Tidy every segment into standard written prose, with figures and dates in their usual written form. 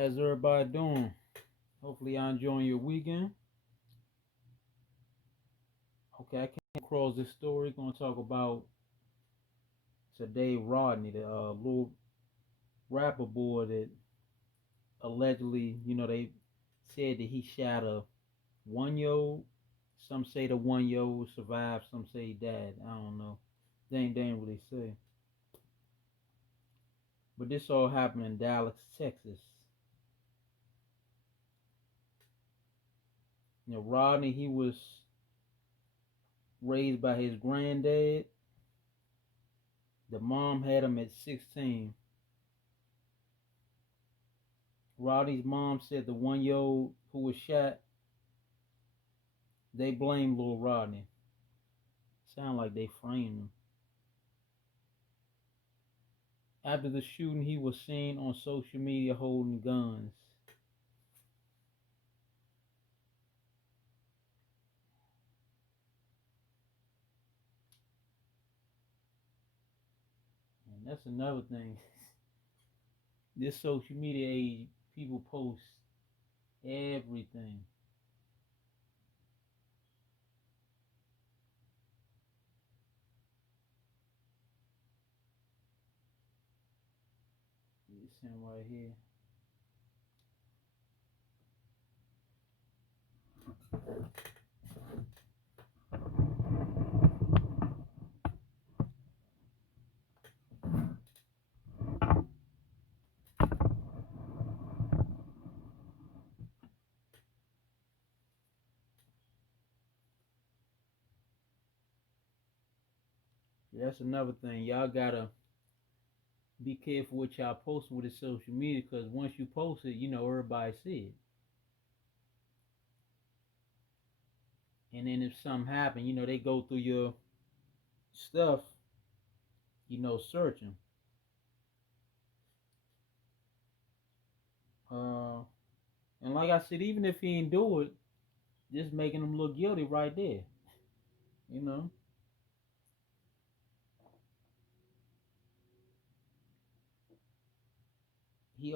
How's everybody doing? Hopefully, y'all enjoying your weekend. Okay, I came across this story. Going to talk about today Rodney, the little rapper boy that allegedly, they said that he shot a 1 year old. Some say the 1 year old survived. Some say he died. I don't know. They ain't really say. But this all happened in Dallas, Texas. Rodney, he was raised by his granddad. The mom had him at 16. Rodney's mom said the 1 year old who was shot, they blamed little Rodney. Sound like they framed him. After the shooting, he was seen on social media holding guns. And that's another thing. This social media age, people post everything. This him right here. That's another thing. Y'all gotta be careful what y'all post with the social media, because once you post it, everybody see it. And then if something happen, they go through your stuff, searching. Uh, and like I said, even if he didn't do it, just making him look guilty right there. You know. He's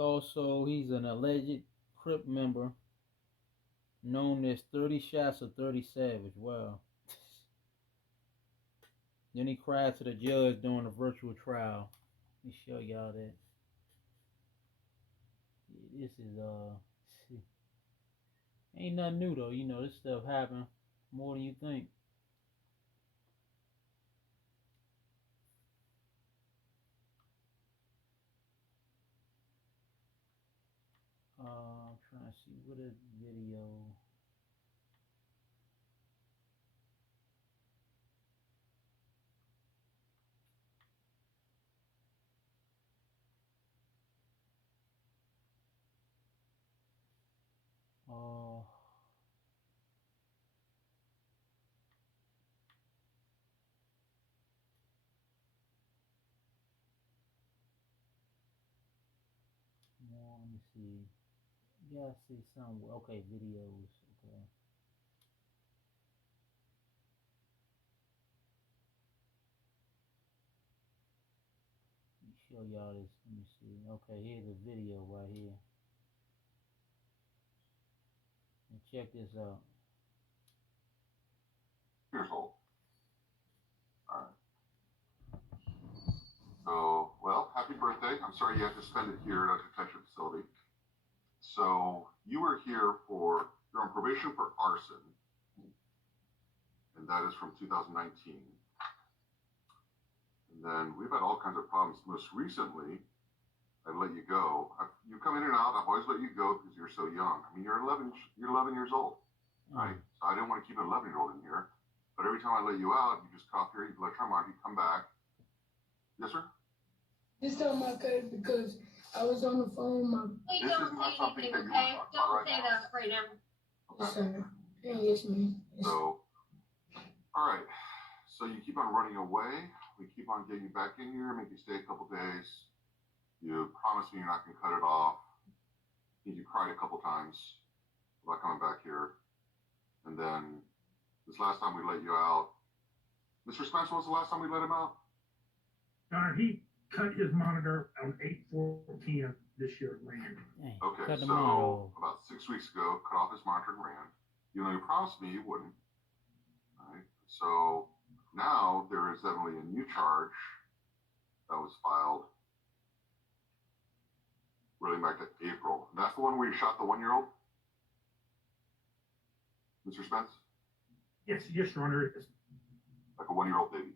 an alleged crip member known as 30 Shots of 30 Savage. Wow. Then he cried to the judge during a virtual trial. Let me show y'all that. Yeah, this is ain't nothing new though. This stuff happened more than you think. I'm trying to see what a video. Uh, let me see. You gotta see some. Okay, videos. Okay. Let me show y'all this. Let me see. Okay, here's a video right here. And check this out. Years old. All right. So, well, happy birthday. I'm sorry you had to spend it here at a detention facility. So, you're on probation for arson, and that is from 2019. And then we've had all kinds of problems. Most recently, I let you go. You come in and out. I've always let you go because you're so young. I mean, you're 11 years old, right? So I didn't want to keep an 11-year-old in here. But every time I let you out, you just come here, you let him out, you come back. Yes, sir? This time I could because I was on the phone. Please don't say anything, okay? Don't say that right now. Okay. Yes, sir. Yes, ma'am. So, all right. So you keep on running away. We keep on getting you back in here, make you stay a couple days. You promise me you're not going to cut it off. You cried a couple times about coming back here. And then this last time we let you out. Mr. Spence, when was the last time we let him out? He cut his monitor on 8/14 this year it ran. Dang, Okay, cut the monitor so off. about 6 weeks ago, cut off his monitor and ran. You know, you promised me you wouldn't. Right? So now there is definitely a new charge that was filed really back to April. And that's the one where you shot the 1-year-old, Mr. Spence? Yes, yes, Your Honor. Like a 1-year-old baby.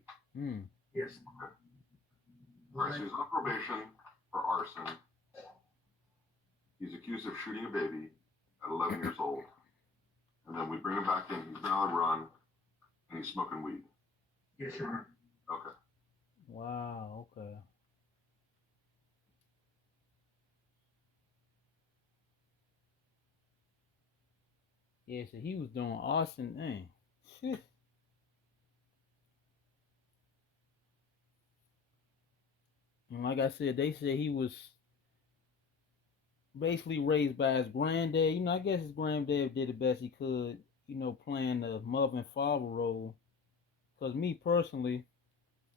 Yes. Okay. All right, so he's on probation for arson. He's accused of shooting a baby at 11 years old. And then we bring him back in. He's been on the run, and he's smoking weed. Yes, Your Honor. Okay. Wow. Okay. Yeah, so he was doing arson. Dang. Shit. And like I said, they said he was basically raised by his granddad. You know, I guess his granddad did the best he could, you know, playing the mother and father role. Because me personally,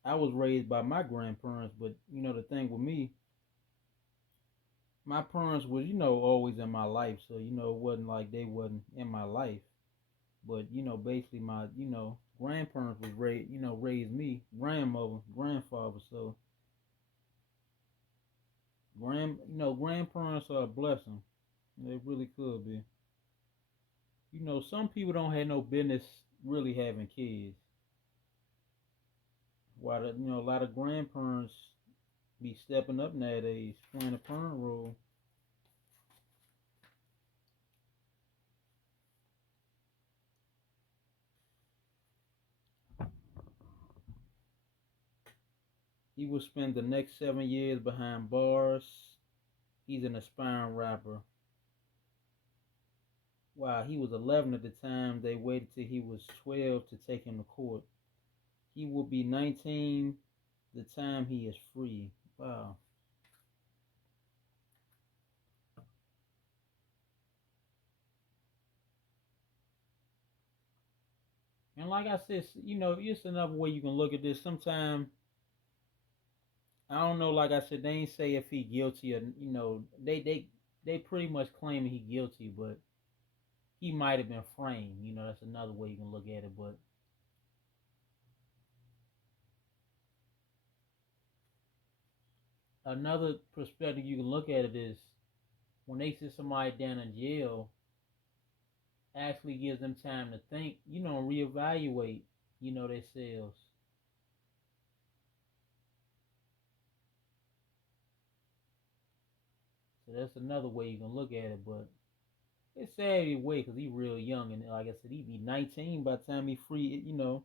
I was raised by my grandparents, but, you know, the thing with me, my parents was, you know, always in my life. So, you know, it wasn't like they wasn't in my life. But, you know, basically my, you know, grandparents was raised, you know, raised me, grandmother, grandfather. So, you know, grandparents are a blessing. They really could be. You know, some people don't have no business really having kids. While you know, a lot of grandparents be stepping up nowadays, playing a parent role. He will spend the next 7 years behind bars. He's an aspiring rapper. Wow, he was 11 at the time. They waited till he was 12 to take him to court. He will be 19 the time he is free. Wow. And like I said, you know, it's another way you can look at this. Sometimes I don't know. Like I said, they ain't say if he guilty or you know they pretty much claiming he guilty, but he might have been framed. You know, that's another way you can look at it. But another perspective you can look at it is when they sit somebody down in jail, actually gives them time to think. You know, reevaluate. You know themselves. So that's another way you can look at it. But it's sad either way because he real young and like I said, he be 19 by the time he free. You know,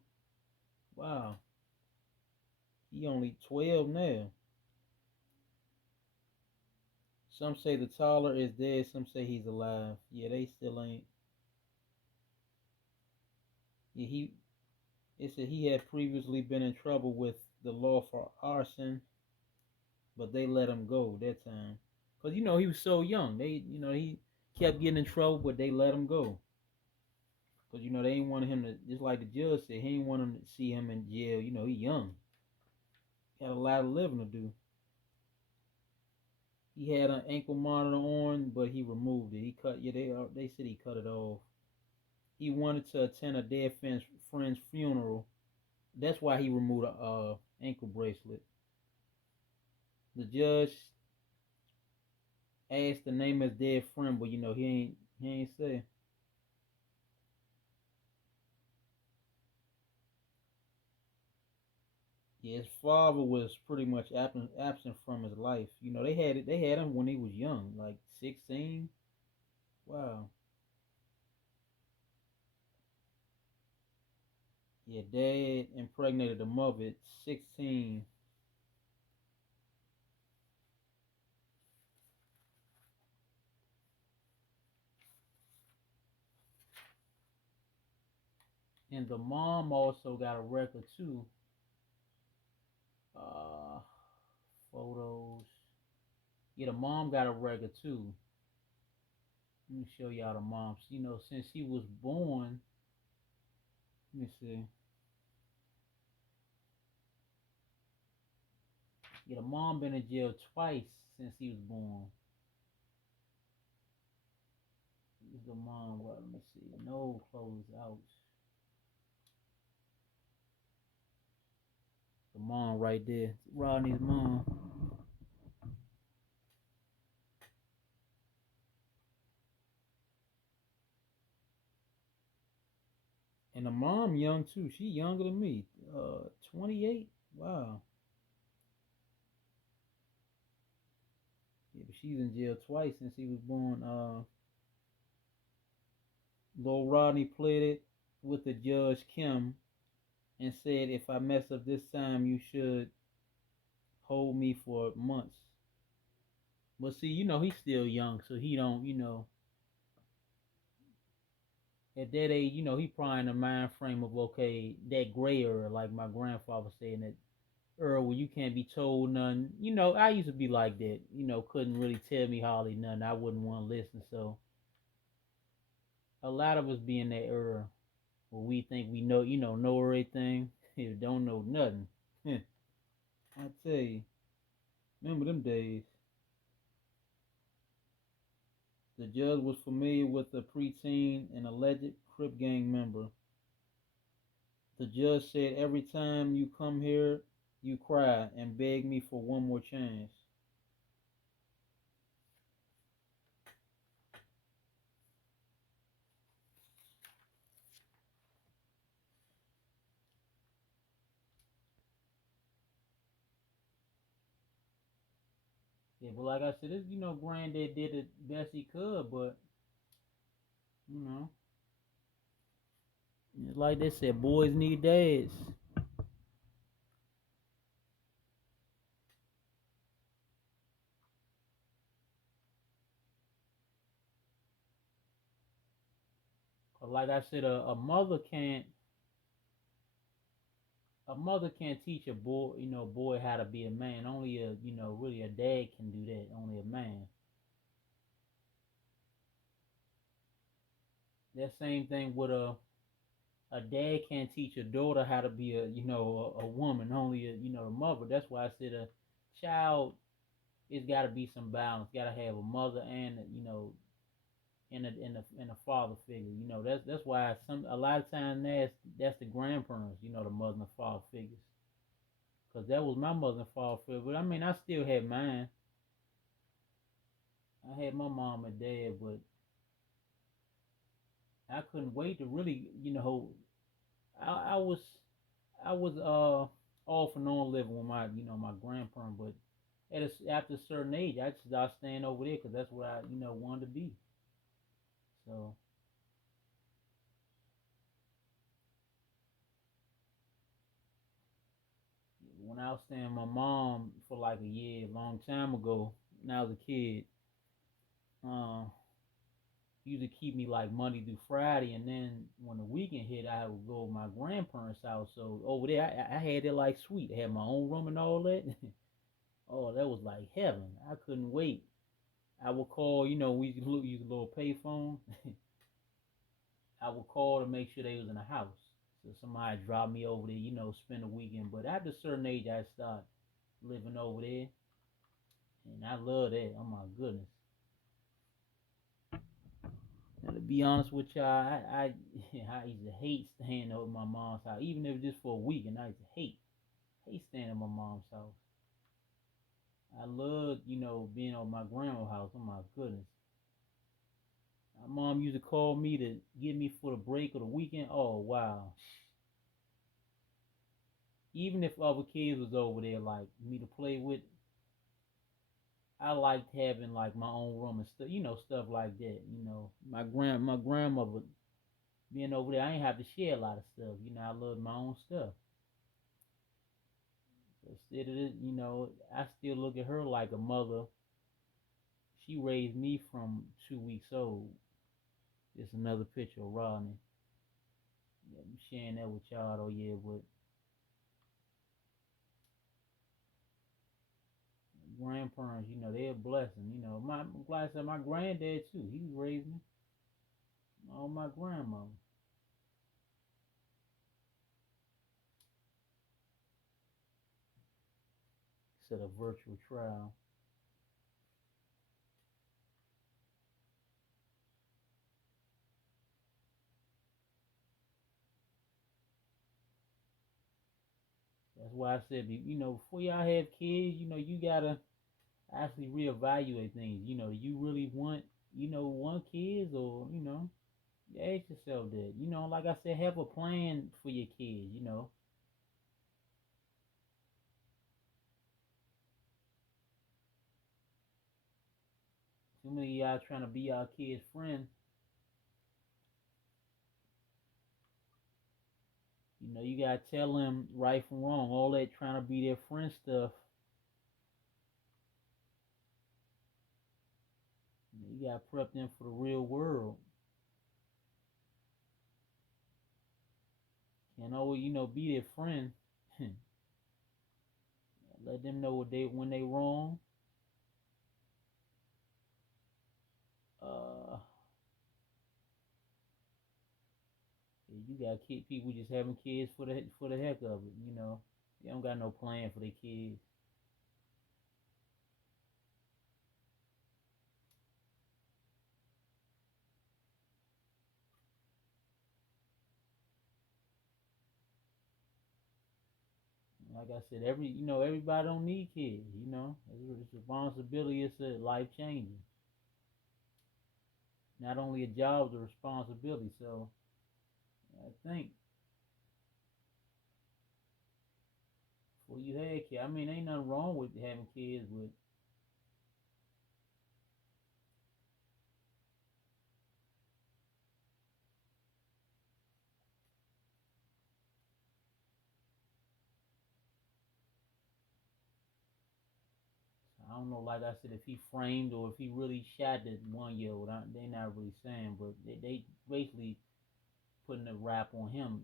wow. He only 12 now. Some say the taller is dead. Some say he's alive. Yeah, they still ain't. Yeah, it said he had previously been in trouble with the law for arson, but they let him go that time. Cause you know he was so young. You know, he kept getting in trouble, but they let him go. Cause you know they ain't wanted him to. Just like the judge said, he ain't want him to see him in jail. You know, he young. He had a lot of living to do. He had an ankle monitor on, but he removed it. He cut. Yeah, they said he cut it off. He wanted to attend a dead friend's funeral. That's why he removed a ankle bracelet. The judge asked the name of his dead friend, but you know he ain't say. Yeah, his father was pretty much absent from his life. You know they had him when he was young, like 16. Wow. Yeah, dad impregnated the mother at 16. And the mom also got a record too. Uh, photos. Yeah, the mom got a record too. Let me show y'all the mom. You know, since he was born, let me see. Yeah, the mom been in jail twice since he was born. The mom, well, let me see. No clothes out. The mom right there. Rodney's mom. And the mom young too. She younger than me. 28. Wow. Yeah, but she's in jail twice since he was born. Lil Rodney pleaded with the judge Kim and said, "If I mess up this time, you should hold me for months." But see, he's still young, so he don't, at that age, he probably in the mind frame of okay, that gray area, like my grandfather saying that era where you can't be told nothing. I used to be like that. Couldn't really tell me hardly nothing. I wouldn't want to listen. So a lot of us be in that era where we think we know everything. Don't know nothing. I tell you, remember them days. The judge was familiar with the preteen and alleged Crip gang member. The judge said, "Every time you come here, you cry and beg me for one more chance." Yeah, but like I said, Granddad did the best he could, but you know, it's like they said, boys need dads. Like I said, a mother can't teach a boy how to be a man. Only really a dad can do that. Only a man. That same thing with a dad can't teach a daughter how to be a woman. Only a mother. That's why I said a child, it's got to be some balance. Got to have a mother and and a father figure. That's why a lot of times that's the grandparents. The mother and father figures. Cause that was my mother and father figure. But I mean, I still had mine. I had my mom and dad, but I couldn't wait to really, I was off and on living with my grandparent, but after a certain age, I just started staying over there because that's what I wanted to be. So when I was staying with my mom for like a year, a long time ago, when I was a kid, uh, he used to keep me like Monday through Friday, and then when the weekend hit, I would go to my grandparents' house. So over there, I had it like sweet. I had my own room and all that. Oh, that was like heaven. I couldn't wait. I would call, we use a little payphone. I would call to make sure they was in the house. So somebody dropped me over there, spend the weekend. But after a certain age, I started living over there, and I love that. Oh my goodness. Now, to be honest with y'all, I used to hate staying over my mom's house, even if just for a week, and I used to hate staying at my mom's house. I loved, being on my grandma's house. Oh my goodness. My mom used to call me to get me for the break or the weekend. Oh wow. Even if other kids was over there like me to play with, I liked having like my own room and stuff, stuff like that. My grandmother being over there, I ain't have to share a lot of stuff. I love my own stuff. So instead of it, I still look at her like a mother. She raised me from 2 weeks old. It's another picture of Rodney. Yeah, I'm sharing that with y'all though, yeah, but grandparents, they're a blessing. Like I said, my granddad too. He raised me. All my grandmother. instead of virtual trial. That's why I said, before y'all have kids, you gotta actually reevaluate things. Do you really want kids, or you ask yourself that. Like I said, have a plan for your kids. Too many of y'all trying to be y'all kids' friend. You gotta tell them right from wrong. All that trying to be their friend stuff. You gotta prep them for the real world. Can't always, be their friend. Let them know when they wrong. Uh, you gotta keep people just having kids for the heck of it. They don't got no plan for their kids. Like I said, everybody don't need kids. It's responsibility. It's a life changing. Not only a job, it's a responsibility. So I think before you had kids, ain't nothing wrong with having kids, but I don't know. Like I said, if he framed or if he really shot that 1 year old, they not really saying, but they basically putting a rap on him.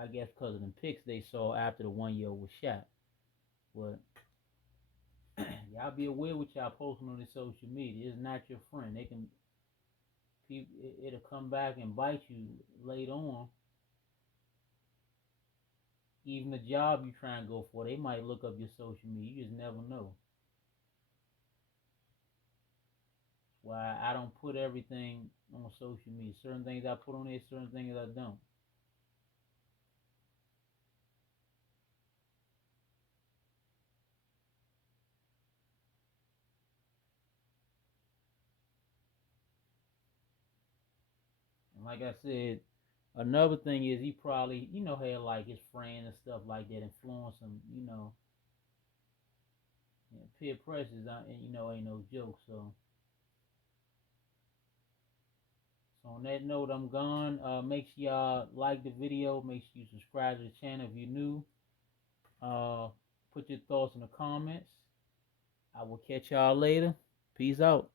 I guess because of the pics they saw after the 1 year old was shot. But y'all be aware what y'all posting on the social media. It's not your friend. It'll come back and bite you later on. Even the job you try and go for, they might look up your social media. You just never know. Why I don't put everything on social media. Certain things I put on there, certain things I don't. And like I said, another thing is he probably, had like his friend and stuff like that influence him, peer pressure, and ain't no joke. So on that note, I'm gone. Make sure y'all like the video. Make sure you subscribe to the channel if you're new. Put your thoughts in the comments. I will catch y'all later. Peace out.